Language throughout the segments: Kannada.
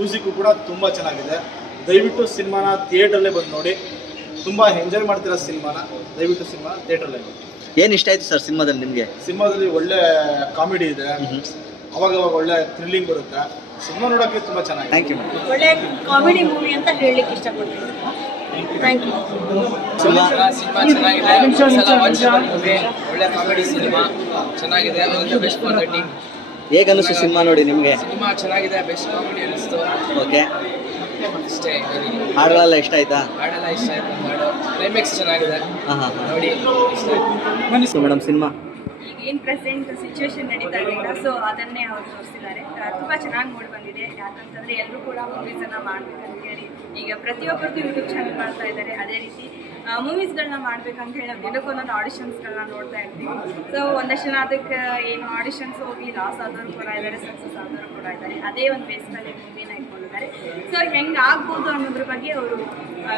ಮ್ಯೂಸಿಕ್ಕು ಕೂಡ ತುಂಬ ಚೆನ್ನಾಗಿದೆ. ದಯವಿಟ್ಟು ಸಿನಿಮಾನ ಥಿಯೇಟ್ರಲ್ಲೇ ಬಂದು ನೋಡಿ. ತುಂಬ ಎಂಜಾಯ್ ಮಾಡ್ತಿರೋ ಸಿನಿಮಾನ? ದಯವಿಟ್ಟು ಸಿನಿಮಾ ಥಿಯೇಟ್ರಲ್ಲೇ ನೋಡಿ. ಏನು ಇಷ್ಟ ಆಯ್ತು ಸರ್ ಸಿನಿಮಾದಲ್ಲಿ ನಿಮಗೆ? ಸಿನಿಮಾದಲ್ಲಿ ಒಳ್ಳೆ ಕಾಮಿಡಿ ಇದೆ. ಅವಾಗ ಅವಾಗ ಒಳ್ಳೆ ಥ್ರಿಲ್ಲಿಂಗ್ ಬರುತ್ತೆ. ಸಿನಿಮಾ ನೋಡೋಕ್ಕೆ ತುಂಬ ಚೆನ್ನಾಗಿದೆ. ಥ್ಯಾಂಕ್ ಯು ಒಳ್ಳೆ ಕಾಮಿಡಿ ಮೂವಿ ಅಂತ ಹೇಳಲಿಕ್ಕೆ ಇಷ್ಟಪಡ್ತೀನಿ. ಥ್ಯಾಂಕ್ ಯು ಸಿನಿಮಾ ಸಿನಿಮಾ ಚೆನ್ನಾಗಿದೆ. ಒಳ್ಳೆ ಕಾಮಿಡಿ ಸಿನಿಮಾ ಚೆನ್ನಾಗಿದೆ. ಬೆಸ್ಟ್ ಫಾರ್ ಟೀಮ್ ಹೇಗೆ ಅನಿಸ್ತು ಸಿನಿಮಾ ನೋಡಿ ನಿಮಗೆ? ಸಿನಿಮಾ ಚೆನ್ನಾಗಿದೆ ಬೆಸ್ಟ್ ಕಾಮಿಡಿ ಅನಿಸ್ತು. ಓಕೆ ಅಷ್ಟೇ ಹಾಡುಗಳೆಲ್ಲ ಇಷ್ಟ ಆಯ್ತಾ? ಹಾಡೆಲ್ಲ ಇಷ್ಟ ಆಯ್ತು ಹಾಡು. ಕ್ಲೈಮ್ಯಾಕ್ಸ್ ಚೆನ್ನಾಗಿದೆ. ಹಾಂ ಹಾಂ ನೋಡಿ ಇಷ್ಟ ಆಯ್ತು. Madam cinema? ಈಗ ಏನು ಪ್ರೆಸೆಂಟ್ ಸಿಚುವೇಶನ್ ನಡೀತಾ ಇದೆಯಲ್ಲ ಸೊ ಅದನ್ನೇ ಅವ್ರು ತೋರಿಸಿದ್ದಾರೆ. ತುಂಬ ಚೆನ್ನಾಗಿ ಮೂಡ್ ಬಂದಿದೆ. ಯಾಕಂತಂದರೆ ಎಲ್ಲರೂ ಕೂಡ ಮೂವೀಸನ್ನು ಮಾಡಬೇಕಂತ ಹೇಳಿ ಈಗ ಪ್ರತಿಯೊಬ್ಬರದ್ದು ಯೂಟ್ಯೂಬ್ ಚಾನಲ್ ಮಾಡ್ತಾ ಇದ್ದಾರೆ. ಅದೇ ರೀತಿ ಮೂವೀಸ್ಗಳನ್ನ ಮಾಡ್ಬೇಕಂತ ಹೇಳಿ ನಾವು ದಿನಕ್ಕೆ ಒಂದೊಂದು ಆಡಿಷನ್ಸ್ಗಳನ್ನ ನೋಡ್ತಾ ಇರ್ತೀವಿ. ಸೊ ಒಂದಷ್ಟು ಜನ ಅದಕ್ಕೆ ಏನು ಆಡಿಷನ್ಸ್ ಹೋಗಿ ಲಾಸ್ ಆದವರು ಕೂಡ ಇದ್ದಾರೆ ಸಕ್ಸಸ್ ಆದವರು ಕೂಡ ಇದ್ದಾರೆ ಅದೇ ಒಂದು ಬೇಸ್ನಲ್ಲಿ ಮೂವಿನ ಇಟ್ಕೊಂಡಿದ್ದಾರೆ. ಸೊ ಹೆಂಗೆ ಆಗ್ಬೋದು ಅನ್ನೋದ್ರ ಬಗ್ಗೆ ಅವರು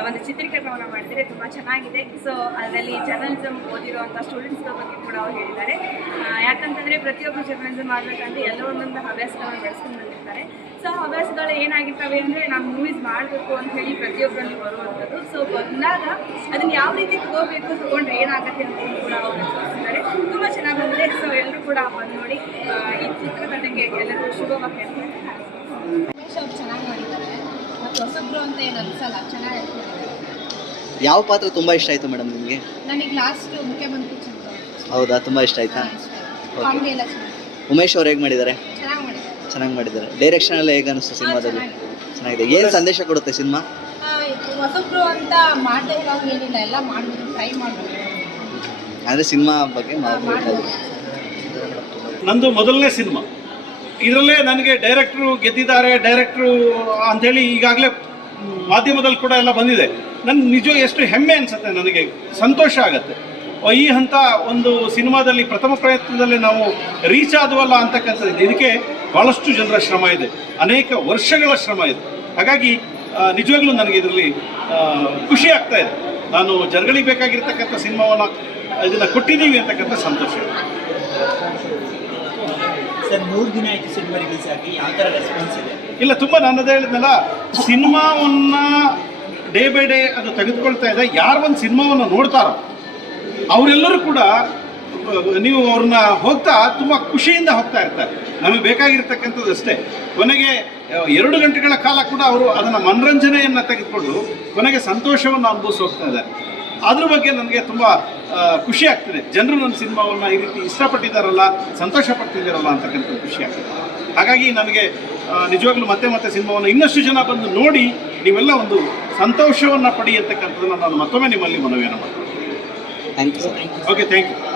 ಒಂದು ಚಿತ್ರೀಕರಣವನ್ನು ಮಾಡಿದರೆ ತುಂಬ ಚೆನ್ನಾಗಿದೆ. ಸೊ ಅದರಲ್ಲಿ ಜರ್ನಲಿಸಮ್ ಓದಿರುವಂಥ ಸ್ಟೂಡೆಂಟ್ಸ್ಗಳ ಬಗ್ಗೆ ಕೂಡ ಅವ್ರು ಹೇಳಿದ್ದಾರೆ. ಯಾಕಂತಂದರೆ ಪ್ರತಿಯೊಬ್ಬರು ಜರ್ನಲಿಸಮ್ ಮಾಡಬೇಕಂದ್ರೆ ಎಲ್ಲ ಒಂದೊಂದು ಹವ್ಯಾಸಗಳನ್ನು ಬೆಳೆಸ್ಕೊಂಡು ಬಂದಿರ್ತಾರೆ. ಸೊ ಹವ್ಯಾಸಗಳು ಏನಾಗಿರ್ತವೆ ಅಂದರೆ ನಾನು ಮೂವೀಸ್ ಮಾಡಬೇಕು ಅಂತ ಹೇಳಿ ಪ್ರತಿಯೊಬ್ಬರಲ್ಲಿ ಬರುವಂಥದ್ದು. ಸೊ ಬಂದಾಗ ಅದನ್ನ ಯಾವ ರೀತಿ ತಗೋಬೇಕು ತಗೊಂಡ್ರೆ ಏನಾಗುತ್ತೆ ಅಂತ ಕೂಡ ಅವರು ತೋರಿಸಿದ್ದಾರೆ ತುಂಬ ಚೆನ್ನಾಗಿ ಬಂದಿದೆ. ಸೊ ಎಲ್ಲರೂ ಕೂಡ ಬಂದು ನೋಡಿ ಈ ಚಿತ್ರತಂಡಕ್ಕೆ ಎಲ್ಲರೂ ಶುಭವಾಗಿ ಹೇಳ್ತಾರೆ ರಮೇಶ್ ಅವ್ರು ಚೆನ್ನಾಗಿ ಮಾಡಿದ್ದಾರೆ. ಮತ್ತು ಹೊಸಬ್ರು ಅಂತ ಏನು ಅನ್ಸಲ್ಲ ಚೆನ್ನಾಗಿ ಯಾವ ಪಾತ್ರ ತುಂಬಾ ಇಷ್ಟ ಆಯ್ತು ಮೇಡಮ್ ನಿಮಗೆ? ನನಗೆ ಲಾಸ್ಟ್ ಮುಖ್ಯಮಂತ್ರಿ ಚಂದ್ರ. ಹೌದಾ ತುಂಬಾ ಇಷ್ಟ ಆಯ್ತಾ. ಕಾಮಿಡಿ ಎಲ್ಲ ಚೆನ್ನಾಗಿ ಉಮೇಶ್ ಅವ್ರು ಹೇಗೆ ಮಾಡಿದ್ದಾರೆ? ಚೆನ್ನಾಗಿ ಮಾಡಿದ್ದಾರೆ. ಚೆನ್ನಾಗಿ ಮಾಡಿದ್ದಾರೆ. ಡೈರೆಕ್ಷನ್ ಎಲ್ಲ ಹೇಗೆ ಅನಿಸ್ತು ಸಿನಿಮಾದಲ್ಲಿ? ಚೆನ್ನಾಗಿದೆ. ಏನು ಸಂದೇಶ ಕೊಡುತ್ತೆ ಸಿನಿಮಾ? ಹೊಸಬ್ರು ಅಂತ ಮಾಡದೇ ಇರೋಂಗೆ ಏನಿಲ್ಲ ಎಲ್ಲ ಮಾಡ್ಬೋದು ಟ್ರೈ ಮಾಡ್ಬೋದು ಅಂದರೆ ಸಿನಿಮಾ ಬಗ್ಗೆ ಮಾತಾಡ್ಬೋದು ನಂದು ಮೊದಲನೇ ಸಿನಿಮಾ. ಇದರಲ್ಲೇ ನನಗೆ ಡೈರೆಕ್ಟ್ರು ಗೆದ್ದಿದ್ದಾರೆ ಡೈರೆಕ್ಟ್ರು ಅಂಥೇಳಿ ಈಗಾಗಲೇ ಮಾಧ್ಯಮದಲ್ಲಿ ಕೂಡ ಎಲ್ಲ ಬಂದಿದೆ. ನನ್ನ ನಿಜ ಎಷ್ಟು ಹೆಮ್ಮೆ ಅನಿಸುತ್ತೆ ನನಗೆ. ಸಂತೋಷ ಆಗುತ್ತೆ. ಈ ಹಂತ ಒಂದು ಸಿನಿಮಾದಲ್ಲಿ ಪ್ರಥಮ ಪ್ರಯತ್ನದಲ್ಲಿ ನಾವು ರೀಚ್ ಆದವಲ್ಲ ಅಂತಕ್ಕಂಥದ್ದು. ಇದಕ್ಕೆ ಭಾಳಷ್ಟು ಜನರ ಶ್ರಮ ಇದೆ. ಅನೇಕ ವರ್ಷಗಳ ಶ್ರಮ ಇದೆ. ಹಾಗಾಗಿ ನಿಜವಾಗ್ಲೂ ನನಗೆ ಇದರಲ್ಲಿ ಖುಷಿ ಆಗ್ತಾ ಇದೆ. ನಾನು ಜನಗಳಿಗೆ ಬೇಕಾಗಿರ್ತಕ್ಕಂಥ ಸಿನಿಮಾವನ್ನು ಇದನ್ನು ಕೊಟ್ಟಿದ್ದೀವಿ ಅಂತಕ್ಕಂಥ ಸಂತೋಷ. ಇದೆ ಸರ್ ಮೂರು ದಿನ ಆಯ್ತು ಸಿನಿಮಾ ರಿಲೀಸ್ ಆಗಿ ಯಾವ ಥರ ರೆಸ್ಪಾನ್ಸ್ ಇದೆ? ಇಲ್ಲ ತುಂಬ ನಾನು ಅದೇ ಹೇಳಿದ್ನಲ್ಲ ಸಿನಿಮಾವನ್ನ ಡೇ ಬೈ ಡೇ ಅದು ತೆಗೆದುಕೊಳ್ತಾ ಇದೆ. ಯಾರು ಒಂದು ಸಿನಿಮಾವನ್ನು ನೋಡ್ತಾರೋ ಅವರೆಲ್ಲರೂ ಕೂಡ ನೀವು ಅವ್ರನ್ನ ಹೋಗ್ತಾ ತುಂಬ ಖುಷಿಯಿಂದ ಹೋಗ್ತಾ ಇರ್ತಾರೆ. ನಮಗೆ ಬೇಕಾಗಿರ್ತಕ್ಕಂಥದ್ದು ಅಷ್ಟೇ. ಕೊನೆಗೆ ಎರಡು ಗಂಟೆಗಳ ಕಾಲ ಕೂಡ ಅವರು ಅದನ್ನು ಮನರಂಜನೆಯನ್ನು ತೆಗೆದುಕೊಂಡು ಕೊನೆಗೆ ಸಂತೋಷವನ್ನು ಅನುಭವಿಸಿ ಹೋಗ್ತಾ ಇದ್ದಾರೆ. ಅದ್ರ ಬಗ್ಗೆ ನನಗೆ ತುಂಬ ಖುಷಿ ಆಗ್ತದೆ. ಜನರು ನನ್ನ ಸಿನಿಮಾವನ್ನು ಈ ರೀತಿ ಇಷ್ಟಪಟ್ಟಿದ್ದಾರಲ್ಲ ಸಂತೋಷ ಪಡ್ತಿದ್ದಾರಲ್ಲ ಅಂತಕ್ಕಂಥದ್ದು ಖುಷಿ ಆಗ್ತದೆ. ಹಾಗಾಗಿ ನನಗೆ ನಿಜವಾಗ್ಲೂ ಮತ್ತೆ ಮತ್ತೆ ಸಿನಿಮಾವನ್ನು ಇನ್ನಷ್ಟು ಜನ ಬಂದು ನೋಡಿ ನೀವೆಲ್ಲ ಒಂದು ಸಂತೋಷವನ್ನು ಪಡಿ ಅಂತಕ್ಕಂಥದ್ದನ್ನು ನಾನು ಮತ್ತೊಮ್ಮೆ ನಿಮ್ಮಲ್ಲಿ ಮನವಿಯನ್ನು ಮಾಡ್ತೀನಿ. Thank you sir okay thank you